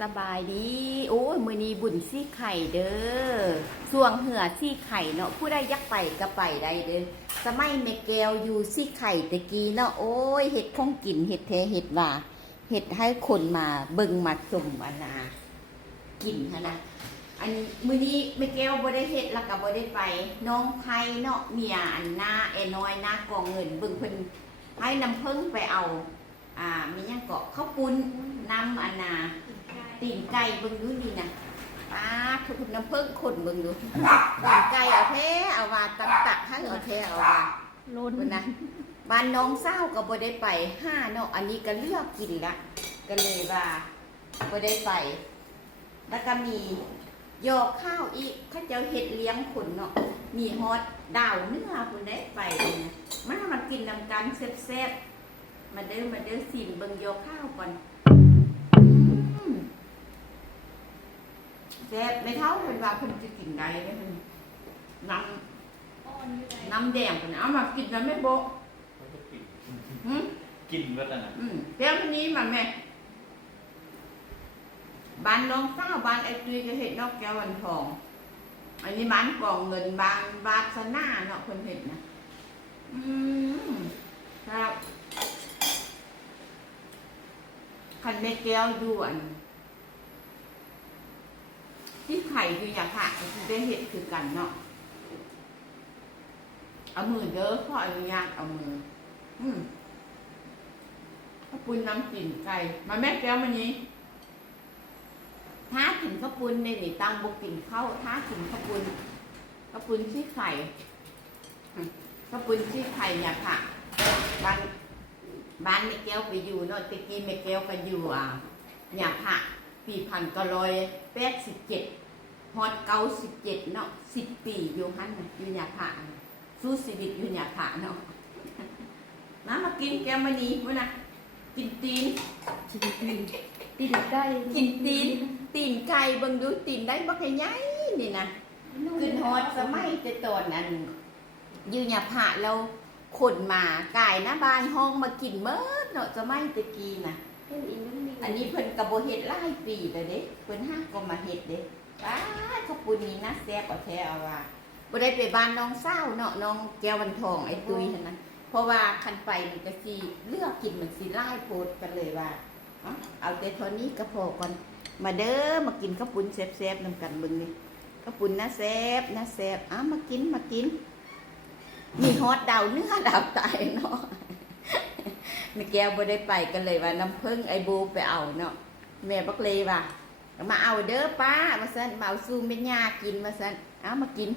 สบายดีโอ้ยมื้อนี้บุญซี่ไข่เด้อส่วงเหือซี่ไข่เนาะผู้ใดอยากไปก็ไปได้เด้อสมัยแม่แก้วอยู่ซี่ไข่ตะกี้เนาะโอ้ยเฮ็ดของกินเฮ็ดแท้เฮ็ดว่าเฮ็ดให้คนมาเบิ่งมาชมอันน่ะกินหั่นนะอันมื้อนี้แม่แก้วบ่ได้เฮ็ดแล้วก็บ่ได้ไปน้องไผเนาะเมียอันหน้าไอ้น้อยหน้ากองเงินเบิ่งเพิ่นให้น้ำผึ้งไปเอามีหยังเกาะข้าวปุ้นน้ำอันน่ะตีนไก่เบิ่งดูนี่นะป้าทุกน้ำผึ้งคนเบิ่งดูตีนไก่เอาแท้เอาว่าตักให้เอาแท้เอาว่าล้นนะบ้านน้องเศร้าก็บ่ได้ไป5เนาะอันนี้ก็เลือกกินละก็เลยว่าบ่ได้ไปแล้วก็มียอข้าวอีกเขาเจ้าเฮ็ดเลี้ยงคนเนาะมีฮอตดาวเนื้อคนได้ไปนะมากินนำกันแซ่บๆมาเด้อสิเบิ่งยอข้าวก่อนแซ่บไม่เท่าเพิ่นว่าเพิ่นจะกินได้เด้อเพิ่นน้ำแดงเพิ่นเอามากินแล้วแม่โบกินก็แต่น่ะแก้วนี้มาแม่บ้านน้องเศร้าบ้านไอ้ตุยจะเห็ดนอกแก้ววันทองอันนี้บ้านกองเงินบางบาสนาเนาะคนเห็ดนะครับคันแม่แก้วด่วนที่ไข่คืออยากค่ะได้เห็ดคือกันเนาะเอามือเด้อขออนุญาตเอามือข้าวปุ้นน้ำกลิ่นไก่มาแม่แก้วมันนี้ถ้ากินข้าวปุ้นในนี่ตังบุกกินข้าวถ้ากินข้าวปุ้นชี้ไข่ข้าวปุ้นชี้ไข่เนี่ยค่ะบ้านแม่แก้วไปอยู่เนาะตะกี้แม่แก้วก็อยู่เนี่ยค่ะ1887ฮอด97เนาะ10 ปีอยู่หั่นน่ะอยู่เนี่ยค่ะสู้ชีวิตอยู่เนี่ยค่ะเนาะมากินแก้วมณีมื้อน่ะกินตีนไก่กินตีนไก่เบิ่งดูตีนได้บักใหญ่นี่นะขึ้นฮอดสมัยแต่ตอนนั้นอยู่หยาผะเราคนมากายหน้าบ้านห้องมากินเมิดเนาะสมัยตะกี้น่ะอันนี้เพิ่นก็บ่เฮ็ดหลายปีแล้วเด้เพิ่นหาก็มาเฮ็ดเด้ว้าข้าวปุ้นนี่นะแซ่บเอาแท้เอาว่าบ่ได้ไปบ้านน้องสาวเนาะน้องแก้ววันทองไอ้ตุ้ยหั่นน่ะเพราะว่าคันไปมันก็สิเลือกกินมันสิหลายโพดกันเลยว่าเอาแต่เท่านี้ก็พอก่อนมาเด้อมากินข้าวปุ้นแซ่บๆนำกันเบิ่งนี่ข้าวปุ้นน่าแซ่บมากินมีฮอดดาวเนื้อดาวตายเนาะแม่แก้วบ่ได้ไปกันเลยว่าน้ำผึ้งไอ้บูไปเอาเนาะแม่บักเลยว่ามาเอาเด้อป้ามาซั่นมาเอาสู้แม่ย่ากินมาซั่นมากิน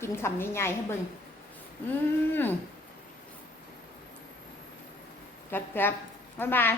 กินคำใหญ่ๆให้เบิ่งครับบ๊ายบาย